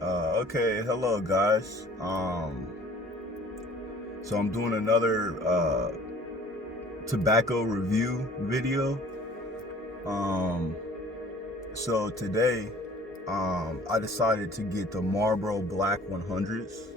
Okay, hello guys. So I'm doing another tobacco review video. Um, so today, I decided to get the Marlboro Black 100s.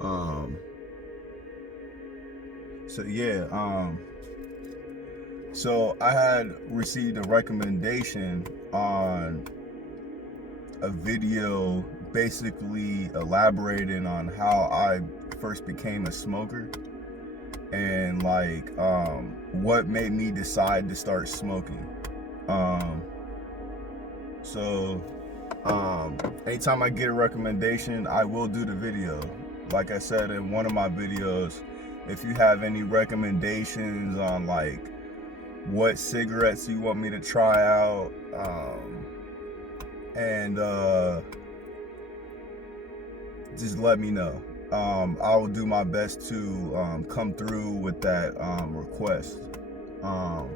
Um, so yeah, so I had received a recommendation on a video basically elaborating on how I first became a smoker and what made me decide to start smoking. Um so Anytime I get a recommendation, I will do the video. Like I said in one of my videos, if you have any recommendations on what cigarettes you want me to try out, and just let me know. I will do my best to come through with that request. Um,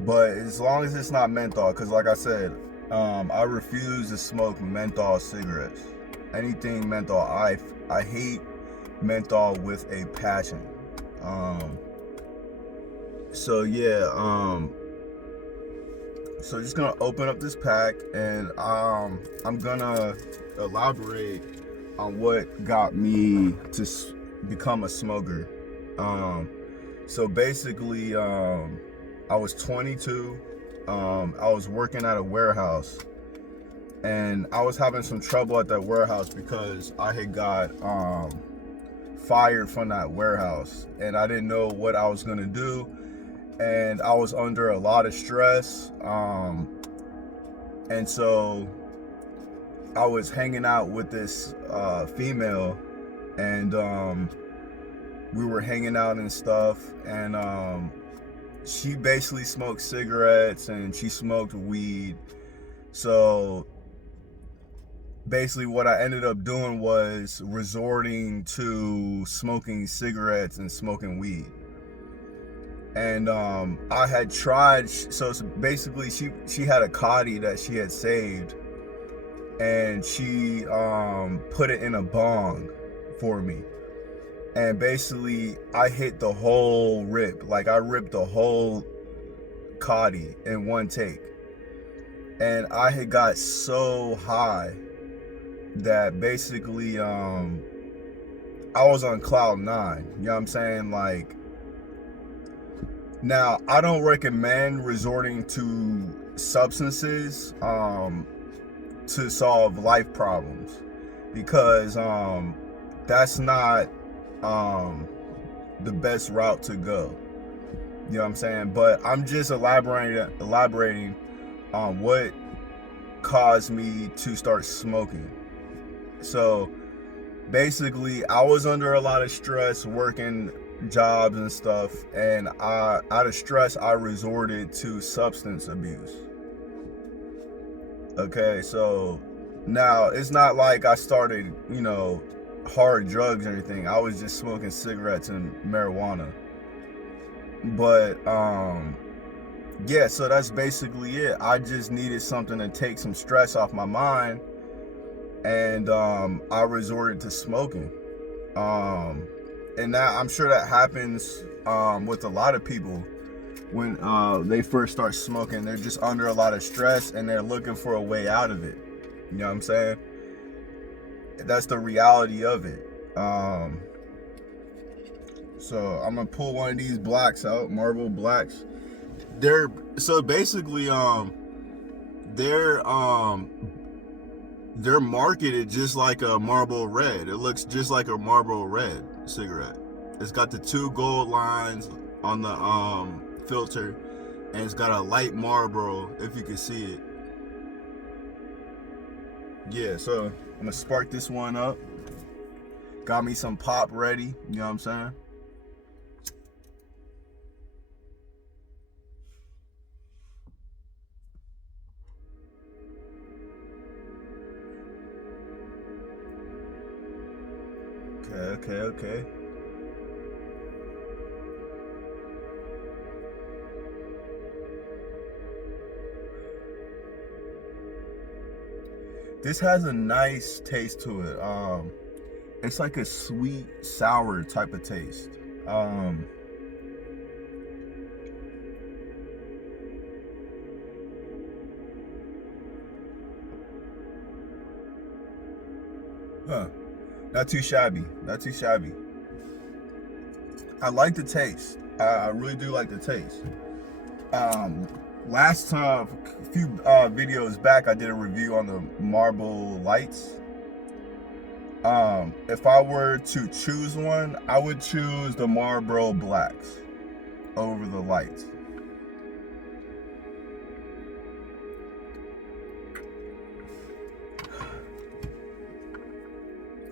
but as long as it's not menthol, because like I said, I refuse to smoke menthol cigarettes. Anything menthol, I hate menthol with a passion. Um, so yeah, so just gonna open up this pack and I'm gonna elaborate on what got me to become a smoker. Um, so basically, I was 22. I was working at a warehouse, and I was having some trouble at that warehouse because I had got fired from that warehouse, and I didn't know what I was gonna do, and I was under a lot of stress. And so I was hanging out with this female, and we were hanging out and stuff, and she basically smoked cigarettes and she smoked weed. So basically what I ended up doing was resorting to smoking cigarettes and smoking weed. And I had tried, so basically she had a Cotty that she had saved, and she put it in a bong for me. And basically I hit the whole rip. Like I ripped the whole Cotty in one take. And I had got so high that basically I was on cloud nine. You know what I'm saying? Now I don't recommend resorting to substances to solve life problems, because that's not the best route to go. You know what I'm saying? But I'm just elaborating on what caused me to start smoking. So basically, I was under a lot of stress working jobs and stuff, and out of stress, I resorted to substance abuse. Okay, so now it's not like I started, hard drugs or anything. I was just smoking cigarettes and marijuana. But yeah, so that's basically it. I just needed something to take some stress off my mind, and I resorted to smoking. And that, I'm sure that happens with a lot of people when they first start smoking. They're just under a lot of stress and they're looking for a way out of it. You know what I'm saying? That's the reality of it. So I'm gonna pull one of these blacks out, Marlboro blacks. They're so basically they're they're marketed just like a Marlboro Red. It looks just like a Marlboro Red cigarette. It's got the two gold lines on the filter, and it's got a light Marlboro, if you can see it. Yeah, so I'm gonna spark this one up. Got me some pop ready, you know what I'm saying? Okay. This has a nice taste to it. It's like a sweet, sour type of taste. Huh. Not too shabby. Not too shabby. I like the taste. I really do like the taste. Last time, a few videos back, I did a review on the Marlboro lights. If I were to choose one, I would choose the Marlboro blacks over the lights.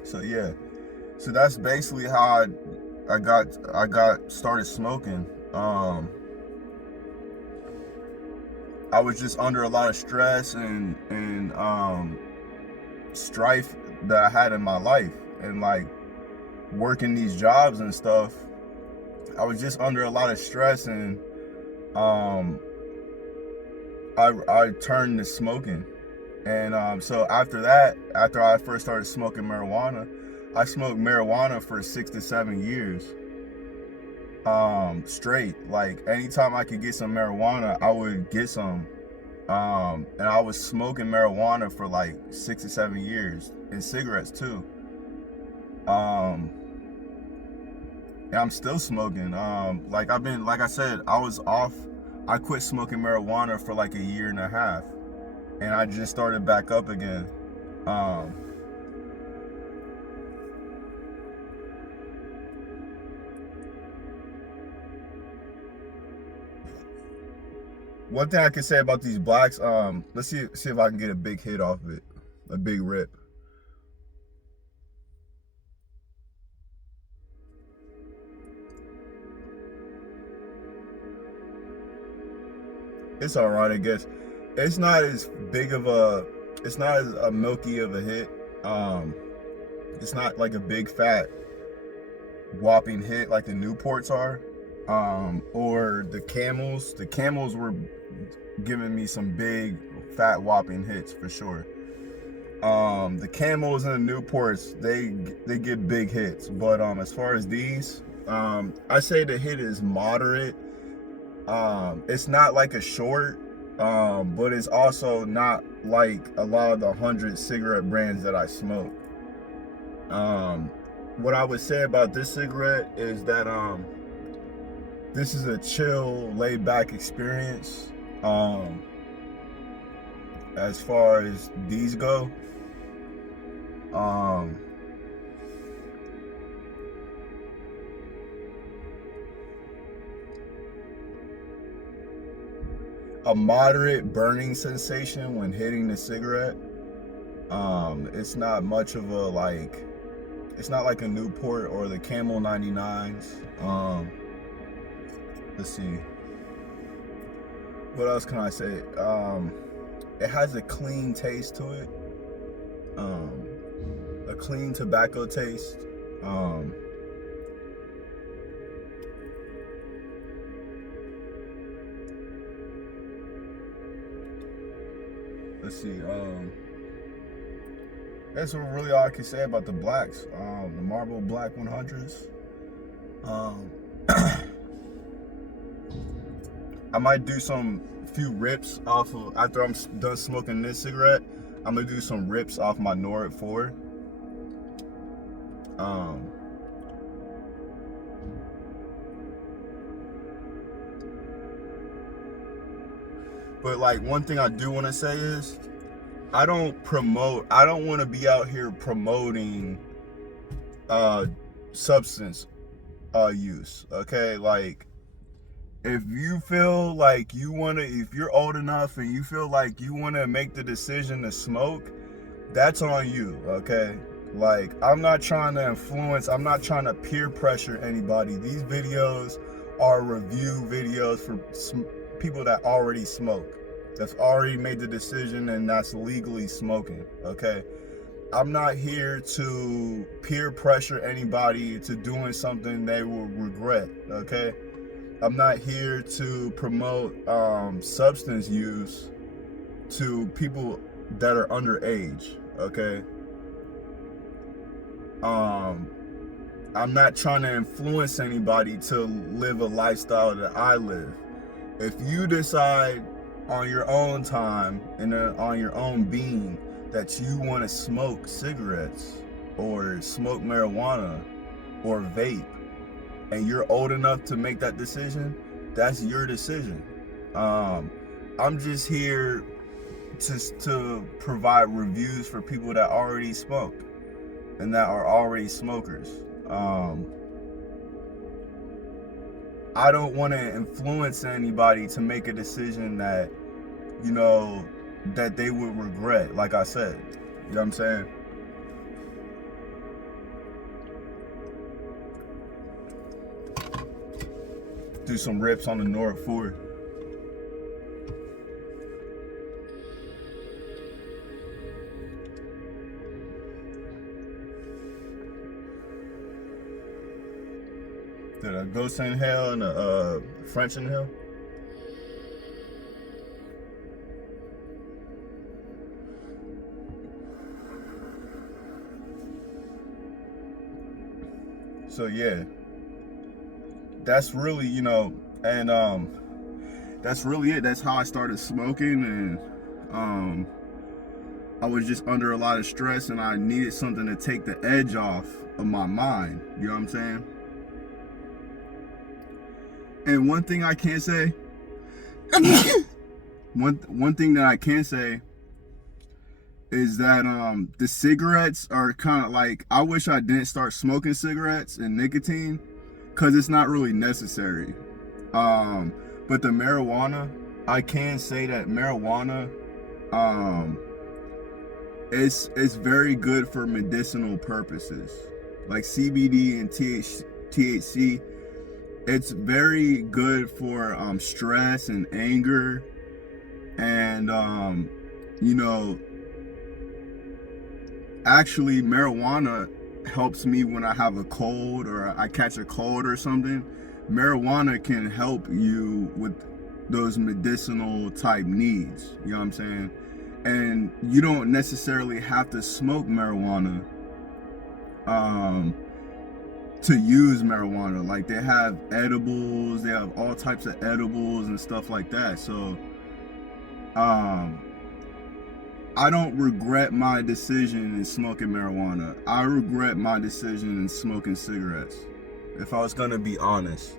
So yeah, so that's basically how I got started smoking. I was just under a lot of stress and strife that I had in my life, and like working these jobs and stuff. I was just under a lot of stress, and I turned to smoking. And so after that, after I first started smoking marijuana, I smoked marijuana for 6 to 7 years straight. Like anytime I could get some marijuana, I would get some. And I was smoking marijuana for like 6 to 7 years, and cigarettes too. And I'm still smoking. Like I said, I quit smoking marijuana for like a year and a half, and I just started back up again. One thing I can say about these blacks, let's see if I can get a big hit off of it, a big rip. It's all right, I guess. It's not as big of a, it's not as milky of a hit. It's not like a big fat whopping hit like the Newports are, or the Camels. The Camels were giving me some big fat whopping hits for sure. The Camels and the Newports, they get big hits, but as far as these, I say the hit is moderate. It's not like a short, but it's also not like a lot of the 100 cigarette brands that I smoke. What I would say about this cigarette is that this is a chill, laid back experience. As far as these go, a moderate burning sensation when hitting the cigarette. It's not much of a like, it's not like a Newport or the Camel 99s. Let's see, what else can I say? It has a clean taste to it, a clean tobacco taste. Let's see, that's really all I can say about the blacks, the Marlboro Black 100s. I might do some few rips off of, after I'm done smoking this cigarette, I'm gonna do some rips off my Nord 4. But like one thing I do want to say is, I don't want to be out here promoting substance use. Okay, like if you feel like you want to, if you're old enough and you feel like you want to make the decision to smoke, that's on you. Okay, like I'm not trying to influence, I'm not trying to peer pressure anybody. These videos are review videos for people that already smoke, that's already made the decision and that's legally smoking. Okay, I'm not here to peer pressure anybody to doing something they will regret. Okay, I'm not here to promote substance use to people that are underage. okay? I'm not trying to influence anybody to live a lifestyle that I live. If you decide on your own time and on your own being that you want to smoke cigarettes or smoke marijuana or vape, and you're old enough to make that decision, that's your decision. I'm just here to provide reviews for people that already smoke and that are already smokers. I don't want to influence anybody to make a decision that, you know, that they would regret, like I said. You know what I'm saying? Do some rips on the North 4. The Ghost in Hell and the French in Hell. So yeah, that's really, you know, and that's really it. That's how I started smoking, and I was just under a lot of stress, and I needed something to take the edge off of my mind. You know what I'm saying? And one thing I can say, one thing that I can say is that the cigarettes are kind of like, I wish I didn't start smoking cigarettes and nicotine, because it's not really necessary. But the marijuana, I can say that marijuana, it's very good for medicinal purposes, like CBD and THC. It's very good for stress and anger, and you know, actually marijuana helps me when I have a cold or I catch a cold or something. Marijuana can help you with those medicinal type needs, you know what I'm saying? And you don't necessarily have to smoke marijuana to use marijuana. Like, they have edibles, they have all types of edibles and stuff like that. So I don't regret my decision in smoking marijuana. I regret my decision in smoking cigarettes, if I was gonna be honest.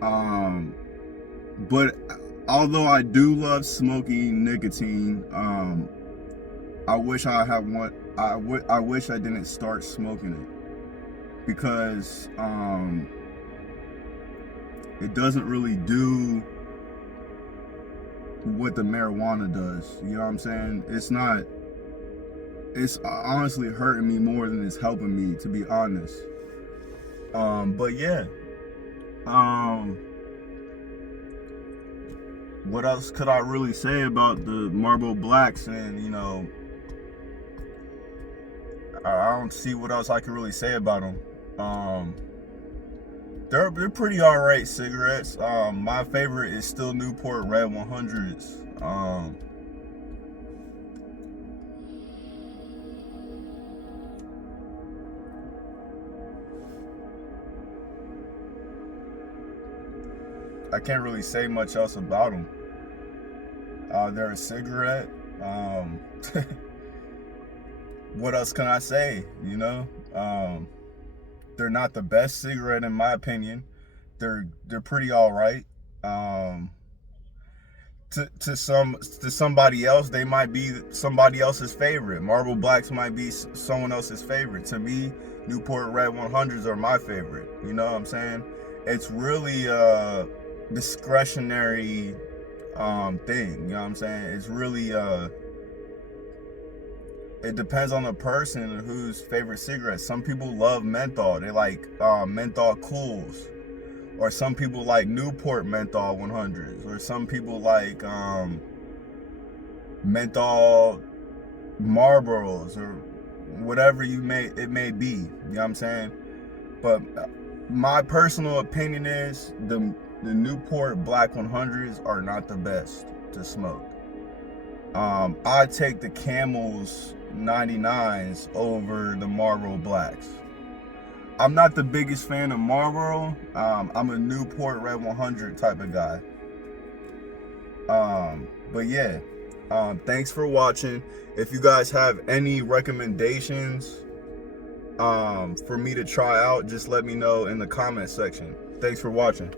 But although I do love smoking nicotine, I wish I had one. I wish I didn't start smoking it, because it doesn't really do what the marijuana does. You know what I'm saying? It's honestly hurting me more than it's helping me, to be honest. But yeah. What else could I really say about the Marlboro Blacks? And, you know, I don't see what else I can really say about them. They're pretty alright cigarettes. My favorite is still Newport Red 100s. I can't really say much else about them. They're a cigarette. What else can I say? You know, they're not the best cigarette in my opinion. They're pretty all right. To somebody else, they might be somebody else's favorite. Marlboro Blacks might be someone else's favorite. To me, Newport Red 100s are my favorite. You know what I'm saying? It's really discretionary thing. You know what I'm saying? It's really it depends on the person whose favorite cigarette. Some people love menthol. They like menthol cools. Or some people like Newport menthol 100s. Or some people like menthol Marlboros, or whatever it may be. You know what I'm saying? But my personal opinion is the Newport Black 100s are not the best to smoke. I take the Camel's 99s over the Marlboro Blacks. I'm not the biggest fan of Marlboro. I'm a Newport Red 100 type of guy. But yeah, thanks for watching. If you guys have any recommendations for me to try out, just let me know in the comment section. Thanks for watching.